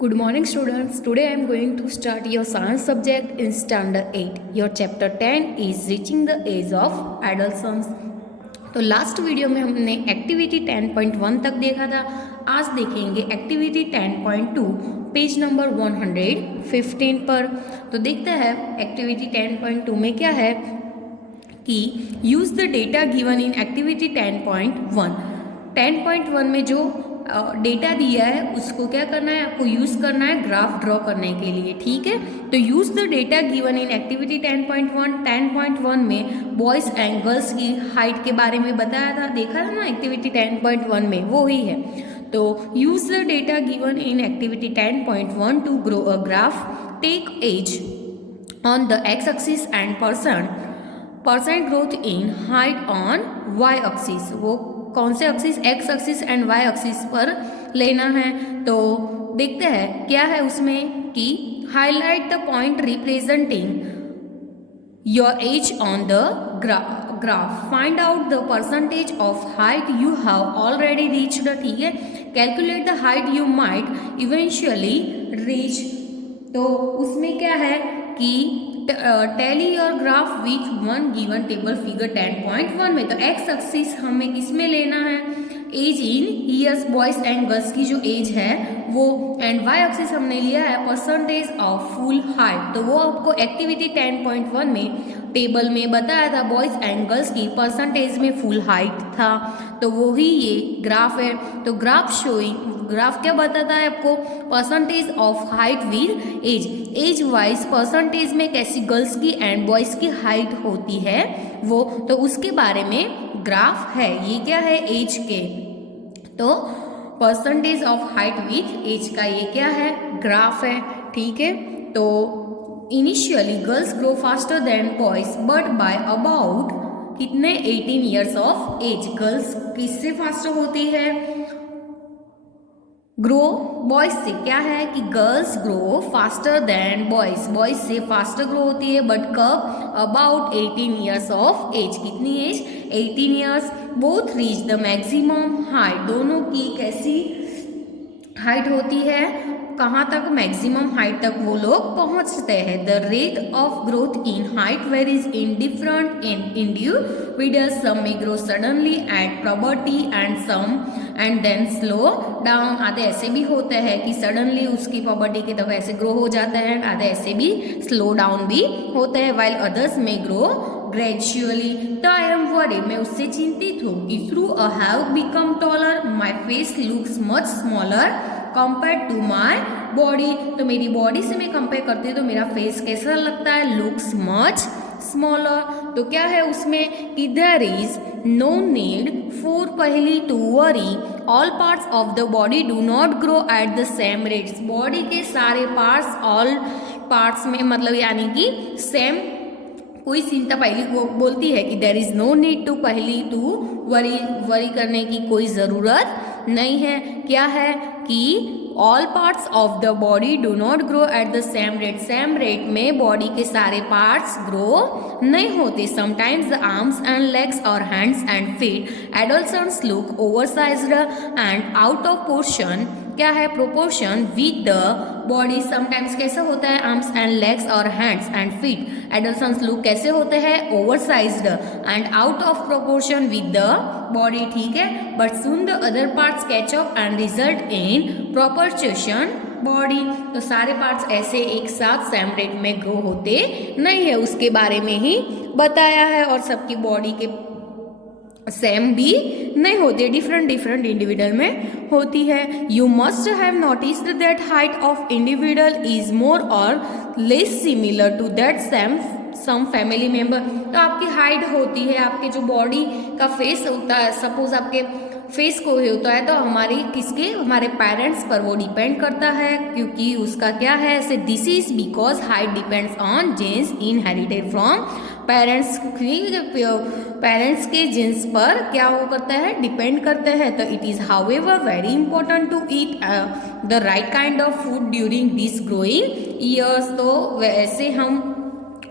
Good morning, students. Today I am going to start your science subject in standard 8. Your chapter 10 is reaching the age of adolescence. तो last video में हमने activity 10.1 तक देखा था. आज देखेंगे activity 10.2 page number 115 पर. तो देखते हैं एक्टिविटी 10.2 में क्या है कि use the data given in activity 10.1. 10.1 में जो डेटा दिया है उसको क्या करना है, आपको यूज़ करना है ग्राफ ड्रॉ करने के लिए. ठीक है, तो use the data given in activity 10.1. 10.1 में बॉयज़ एंड गर्ल्स की हाइट के बारे में बताया था, देखा था ना एक्टिविटी 10.1 में, वो ही है. तो use the data given in activity 10.1 to grow a graph. Take age on the x axis and percent growth in height on y axis. वो कौन से axis, x axis and y axis पर लेना है. तो देखते हैं क्या है उसमें कि highlight the point representing your age on the graph. Find out the percentage of height you have already reached. ठीक है, calculate the height you might eventually reach. तो उसमें क्या है कि tally your graph with one given table figure 10.1 में. तो x axis हमें किसमें लेना है, age in years, boys and girls की जो एज है वो, एंड वाई एक्सिस हमने लिया है परसेंटेज ऑफ फुल हाइट. तो वो आपको एक्टिविटी 10.1 में टेबल में बताया था, बॉयज एंड गर्ल्स की परसेंटेज में फुल हाइट था. तो वो ही ये ग्राफ है. तो ग्राफ शोइंग, ग्राफ क्या बताता है आपको, percentage of height with age, age wise percentage में कैसी गर्ल्स की एंड बॉयज़ की हाइट होती है वो, तो उसके बारे में ग्राफ है. ये क्या है, एज के, तो percentage of height with age का ये क्या है, ग्राफ है. ठीक है, तो initially girls grow faster than boys but by about कितने 18 ईयर्स ऑफ एज. गर्ल्स किससे फास्टर होती है, ग्रो बॉयज से. क्या है कि girls grow faster than boys, boys से फास्टर ग्रो होती है, बट कब, अबाउट 18 ईयर्स ऑफ एज. कितनी age, 18 years. Both reach the maximum height, दोनों की कैसी हाइट होती है, कहाँ तक, मैक्सिमम हाइट तक वो लोग पहुंचते हैं. The rate of growth in height varies in different in individuals. Some may grow suddenly at property and some and then slow down. आधे ऐसे भी होते हैं कि सडनली उसकी प्रॉपर्टी के तरफ ऐसे ग्रो हो जाते हैं, आधे ऐसे भी स्लो डाउन भी होते हैं, वाइल अदर्स में ग्रो ग्रेजुअली. तो आई एम वरीड, मैं उससे चिंतित हूँ कि through a have become taller my face looks much smaller compare to my body. तो मेरी बॉडी से मैं कंपेयर करती हूँ तो मेरा फेस कैसा लगता है, लुक्स मच स्मॉलर. तो क्या है उसमें कि there is no need for पहली to worry, all parts of the body do not grow at the same rates. Body के सारे पार्ट्स, ऑल पार्ट्स में मतलब यानी कि सेम, कोई चिंता पहली वो बोलती है कि there is no need to पहली टू वरी करने की कोई ज़रूरत नहीं है. क्या है कि all parts of the body do not grow at the same rate. Same rate में बॉडी के सारे पार्ट्स ग्रो नहीं होते. Sometimes the arms and legs और hands and feet. Adolescents look oversized and out of portion. क्या है, proportion with the body. Sometimes कैसा होता है, आर्म्स एंड लेग्स और hands and feet. Adolescents look कैसे होते हैं, oversized and out of proportion with the body. ठीक है, but soon the other parts catch up and result in proportion body. तो सारे पार्ट्स ऐसे एक साथ सेम रेट में ग्रो होते नहीं है, उसके बारे में ही बताया है. और सबकी बॉडी के सेम भी नहीं होती, डिफरेंट डिफरेंट इंडिविजुअल में होती है. You must have noticed that height of individual is more or less similar to that some family member. तो आपकी हाइट होती है, आपके जो बॉडी का फेस होता है, सपोज आपके फेस को होता है तो हमारी किसके, हमारे पेरेंट्स पर वो डिपेंड करता है, क्योंकि उसका क्या है ऐसे, this is because height depends on genes inherited from parents. Parents के जीन्स पर क्या वो करता है, डिपेंड करते हैं. तो it is however very important to eat the right kind of food during this growing years. तो वैसे हम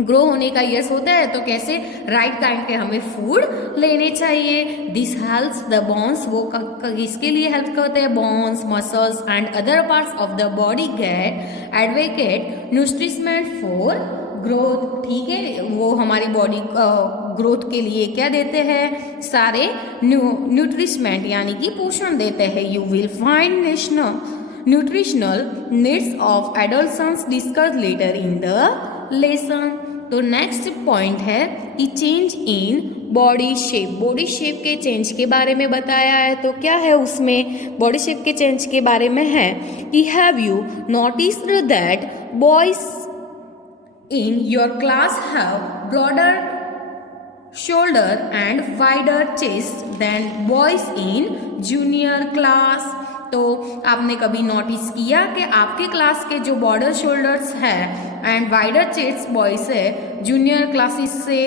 ग्रो होने का ईयर्स होता है, तो कैसे राइट काइंड के हमें फूड लेने चाहिए। दिस हेल्प्स द बोन्स, वो किसके लिए हेल्प करते हैं, bones, muscles and other parts of the body get adequate nourishment for growth. ठीक है, वो हमारी बॉडी ग्रोथ के लिए क्या देते हैं, सारे न्यूट्रिशमेंट यानी कि पोषण देते हैं। You will find nutritional needs of adolescence discuss later in the lesson. तो नेक्स्ट पॉइंट है कि change in body shape. Body shape के चेंज के बारे में बताया है, तो क्या है उसमें, बॉडी शेप के चेंज के बारे में है कि have you noticed that boys in your class have broader shoulder and wider chest then boys in junior class. तो आपने कभी नोटिस किया कि आपके क्लास के जो बॉर्डर शोल्डर्स है एंड वाइडर चेस्ट बॉयज है जूनियर क्लासेस से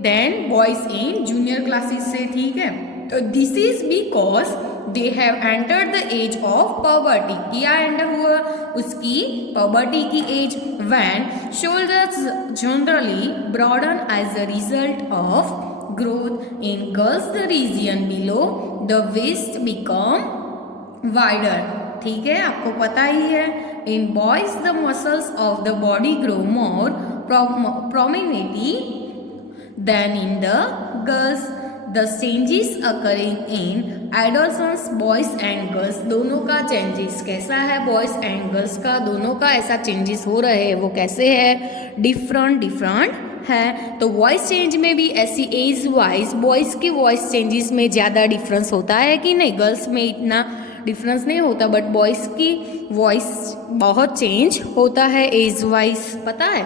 than boys in junior classes से। ठीक है, तो this is because they have entered the age of puberty. क्या एंटर हुआ, उसकी पवर्टी की age. When shoulders generally broaden as a result of growth. In girls the region below the waist become wider. ठीक है, आपको पता ही है। In boys the muscles of the body grow more prominently than in the girls. The changes occurring in adolescence boys and girls. दोनों का changes कैसा है, बॉयज एंड गर्ल्स का दोनों का ऐसा चेंजेस हो रहे हैं, वो कैसे है, डिफरेंट है। तो वॉइस चेंज में भी ऐसी एज वाइज बॉयज की वॉइस चेंजेस में ज़्यादा डिफरेंस होता है कि नहीं, गर्ल्स में इतना डिफरेंस नहीं होता, बट बॉयज़ की वॉइस बहुत चेंज होता है एज वाइज, पता है।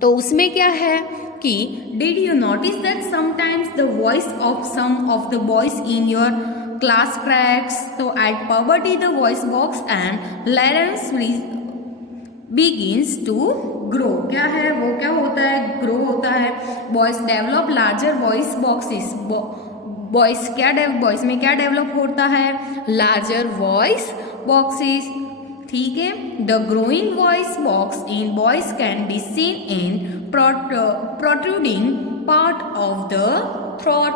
तो उसमें क्या है कि did you notice that sometimes the voice of some of the boys in your class cracks. तो at puberty the voice box and larynx begins to grow. क्या है, वो क्या होता है, ग्रो होता है। Boys develop larger voice boxes. Boys में क्या डेवलप होता है, लार्जर वॉइस बॉक्सेस। ठीक है, the growing voice box in boys can be seen in protruding part of the throat.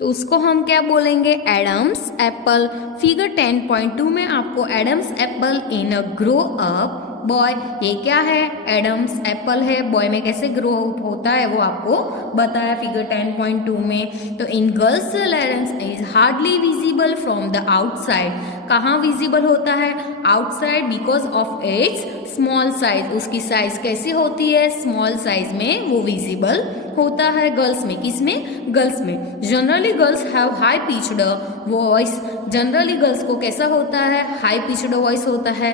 तो उसको हम क्या बोलेंगे, एडम्स एप्पल। फिगर 10.2 में आपको Adam's apple in a grow up boy, ये क्या है, एडम्स एप्पल है, बॉय में कैसे ग्रो होता है वो आपको बताया फिगर 10.2 में। तो in girls larynx is hardly visible from the outside. कहाँ विजिबल होता है, outside, because of its small size. उसकी साइज कैसी होती है, स्मॉल साइज में वो विजिबल होता है गर्ल्स में। किसमें, गर्ल्स में। Generally girls have high pitched voice. Generally girls को कैसा होता है, हाई पिच्ड वॉइस होता है।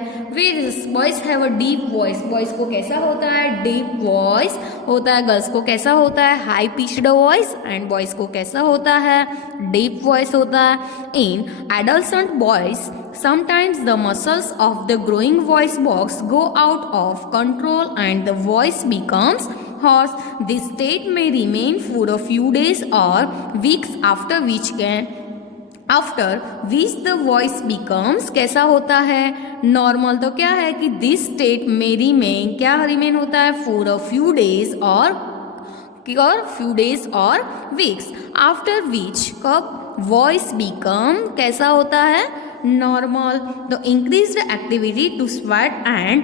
Boys have a deep voice. Boys को कैसा होता है, डीप वॉइस होता है। गर्ल्स को कैसा होता है, high pitched voice, and boys को कैसा होता है, डीप वॉइस होता है। In adolescent boys sometimes the muscles of the growing voice box go out of control and the voice becomes hoarse. This state may remain for a few days or weeks after which the voice becomes कैसा होता है, normal. तो क्या है कि this state may remain, क्या remain होता है, for a few days or weeks after which कब वॉइस become कैसा होता है, normal. The increased activity to sweat and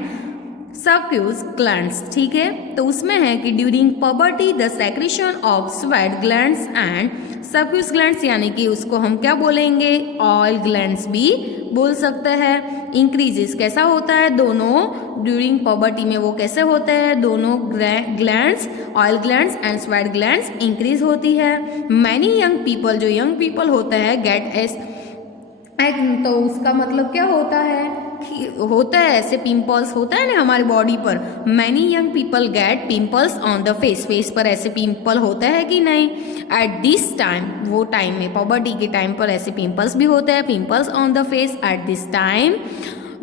sebaceous glands. ठीक है, तो उसमें है कि during puberty the secretion of sweat glands and sebaceous glands, यानी कि उसको हम क्या बोलेंगे, ऑयल ग्लैंड्स भी बोल सकते हैं। इंक्रीजेस कैसा होता है, दोनों ड्यूरिंग पबर्टी में वो कैसे होते हैं, दोनों glands, oil glands and sweat glands increase होती है। मैनी यंग पीपल, जो यंग पीपल होते हैं, गेट एस, तो उसका मतलब क्या होता है, होता है ऐसे पिंपल्स होता है ना हमारी बॉडी पर। Many young people get pimples on the face. Face पर ऐसे पिंपल होता है कि नहीं, एट दिस टाइम, वो टाइम में पबर्टी के टाइम पर ऐसे पिंपल्स भी होते हैं, pimples on the face at this time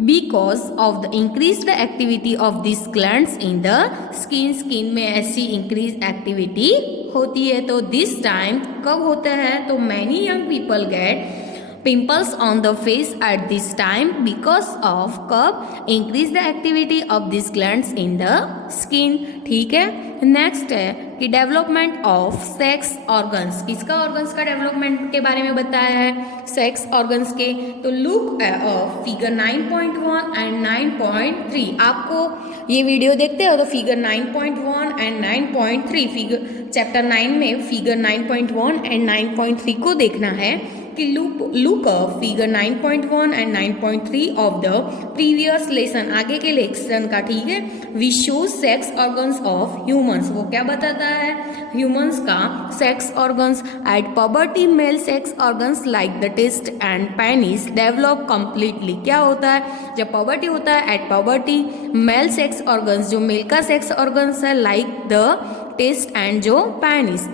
because of the increased activity of this glands in the skin. Skin में ऐसी इंक्रीज एक्टिविटी होती है। तो दिस टाइम कब होता है, तो many young people get pimples on the face at this time because of कब increase the activity of these glands in the skin. ठीक है, नेक्स्ट है कि डेवलपमेंट ऑफ सेक्स ऑर्गन्स. किसका ऑर्गन्स का डेवलपमेंट के बारे में बताया है? सेक्स ऑर्गन्स के. तो लुक ऑफ फिगर 9.1 एंड 9.3. आपको ये वीडियो देखते हो तो फिगर 9.1 एंड 9.3 फिगर चैप्टर 9 में फिगर 9.1 एंड 9.3 को देखना है कि look of figure 9.1 and 9.3 of the previous lesson, आगे के लेसन का. ठीक है, we show sex organs of humans. वो क्या बताता है? ह्यूमंस का sex organs. At puberty male sex organs like the testes and penis develop completely. क्या होता है जब पबर्टी होता है? At puberty male sex organs, जो मेल का सेक्स ऑर्गन्स है, लाइक द टेस्ट एंड जो पेनिस,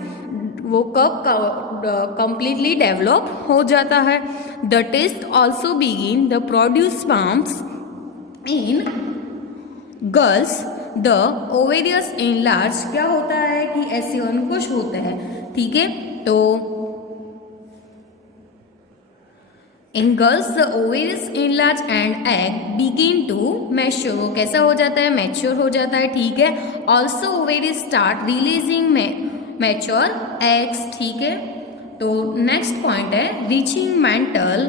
वो कब completely डेवलप हो जाता है. The testes also begin the produce sperms in girls. The ovaries enlarge. क्या होता है कि ऐसे अंकुश होते हैं. ठीक है, तो in girls the ovaries enlarge and egg begin to mature. वो कैसा हो जाता है? मैच्योर हो जाता है. ठीक है, also ovaries start releasing mature eggs. ठीक है, तो नेक्स्ट पॉइंट है reaching mental,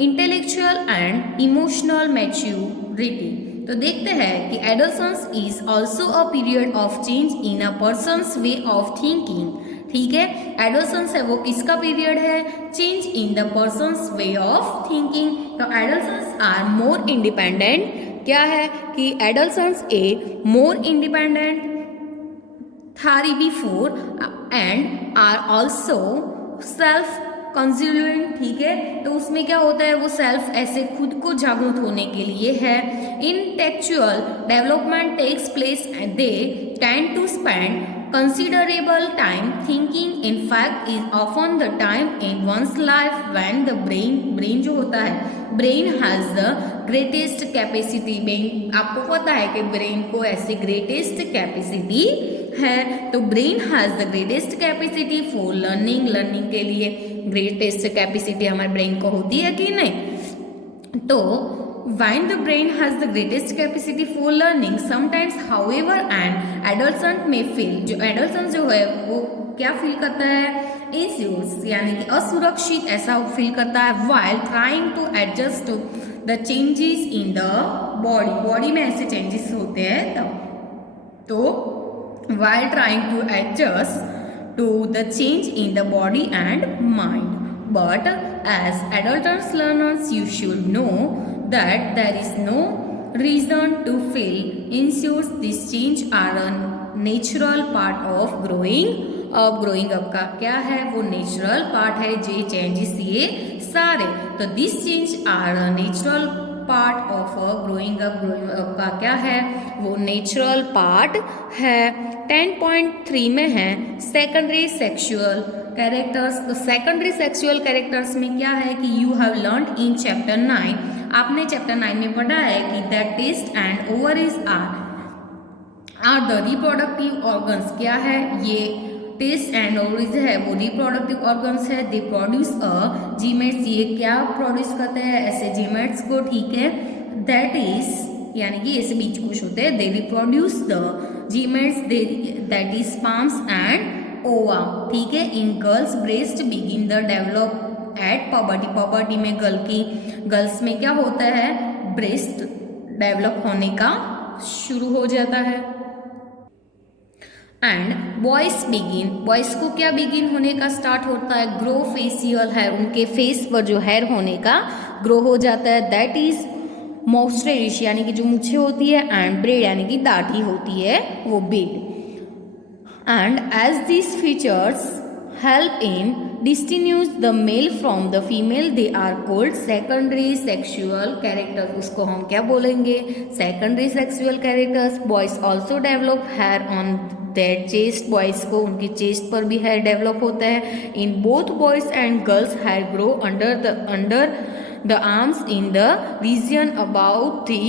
intellectual and emotional maturity. तो देखते हैं कि adolescence is also a period of change in a person's way of thinking. ठीक है, एडोलसेंस है वो किसका पीरियड है? Change in the person's way of thinking. तो एडोलसेंस आर मोर इंडिपेंडेंट. क्या है कि adolescents are more independent than before and are also self conscious. ठीक है, तो उसमें क्या होता है? वो सेल्फ ऐसे खुद को जागरूक होने के लिए है. Intellectual development takes place and they tend to spend considerable time thinking. In fact is often the time in one's life when the brain जो होता है, brain has the greatest capacity. brain, आपको पता है कि brain को ऐसे greatest capacity है. तो brain has the greatest capacity for learning के लिए greatest capacity हमारे brain को होती है कि नहीं? तो when the brain has the greatest capacity for learning, sometimes however an adolescent may feel. जो adolescent जो है वो क्या फील करता है? insecure, यानी कि असुरक्षित ऐसा फील करता है. while trying to adjust to the changes in the body में ऐसे changes होते हैं तब. तो while trying to adjust to the change in the body and mind. But as adult learners you should know that there is no reason to feel insecure. This change are a natural part of growing up. growing up का क्या है? वो natural part है. जे changes ये सारे, तो this change are a natural part of a growing up. Growing up का क्या है? वो नेचुरल पार्ट है. 10.3 में है सेकेंडरी सेक्सुअल कैरेक्टर्स. तो सेकेंडरी सेक्सुअल कैरेक्टर्स में क्या है कि you have learn in chapter 9. आपने चैप्टर 9 में पढ़ा है कि that testes and ovaries are the reproductive organs. क्या है? ये टेस्ट एंड ओवरीज है वो रिप्रोडक्टिव ऑर्गन्स है. They produce a gametes. ये क्या प्रोड्यूस करते हैं? ऐसे जीमेट्स को. ठीक है, दैट इज यानी कि ऐसे बीज कुछ होते हैं. They reproduce the gametes, that is sperms and ova. ठीक है, in girls breast begin the develop at puberty. Puberty में गर्ल्स में क्या होता है? ब्रेस्ट डेवलप होने का शुरू हो जाता है. And boys begin. बॉयज को क्या बिगिन होने का स्टार्ट होता है? Grow facial hair. उनके फेस पर जो हेयर होने का ग्रो हो जाता है. दैट इज मॉस्ट्रेरिश यानी कि जो मूछें होती है, एंड ब्रेड यानी कि दाढ़ी होती है वो beard. And as this features help in distinguish the male from the female, they are called secondary sexual characters. उसको हम क्या बोलेंगे? secondary sexual characters. boys also develop hair on their chest. boys को उनकी chest पर भी hair develop होता है. in both boys and girls hair grow under the arms in the region about the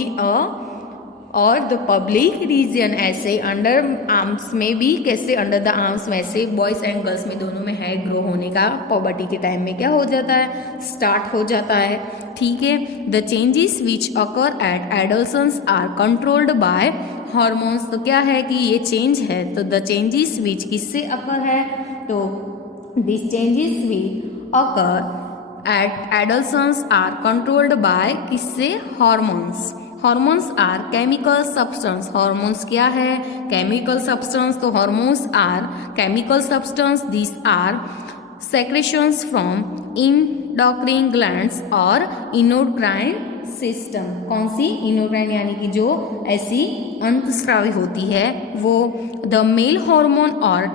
और द पब्लिक रीजन, ऐसे under arms में भी, कैसे अंडर द आर्म्स वैसे बॉयज़ एंड गर्ल्स में दोनों में हेयर ग्रो होने का पॉवर्टी के टाइम में क्या हो जाता है, स्टार्ट हो जाता है। ठीक है, the changes which occur at adolescence are controlled by hormones. तो क्या है कि ये चेंज है, तो द चेंजेस विच किससे अकर है, तो this changes which occur at adolescence are controlled by किससे, hormones. Hormones are chemical substance, hormones क्या है, केमिकल सब्सटेंस। तो hormones are chemical substance, this are secretions from endocrine glands और इनोक्राइन सिस्टम। कौन सी, इनोक्राइन यानी कि जो ऐसी अंतस्रावी होती है वो। द मेल हार्मोन और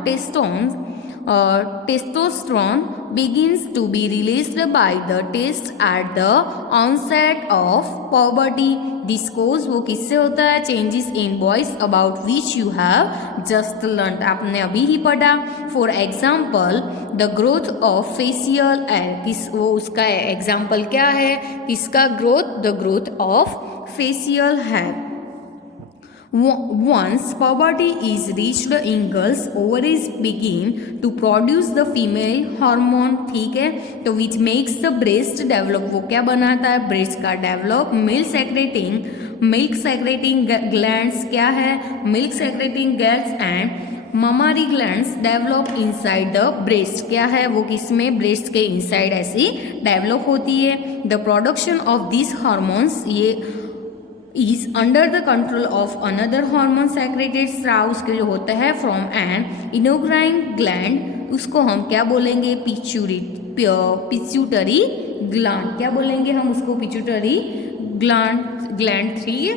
testosterone begins to be released by the test at the onset of puberty. This cause वो किससे होता है, changes in boys about which you have just learnt, आपने अभी ही पढ़ा। For example, the growth of facial hair, किस वो उसका एग्जाम्पल क्या है, किसका growth, the growth of facial hair. Once puberty is reached in girls, ovaries begin to produce the female hormone. ठीक है, तो which makes the breast develop, वो क्या बनाता है, breast का develop milk secreting glands, क्या है, milk secreting glands and mammary glands develop inside the breast, क्या है वो किसमें, breast के inside ऐसी develop होती है। The production of these hormones, ये is under the control of another hormone secreted स्राव के जो होता है from an endocrine gland, उसको हम क्या बोलेंगे, पिट्यूटरी ग्लैंड, क्या बोलेंगे हम उसको, पिट्यूटरी ग्लैंड। ठीक है,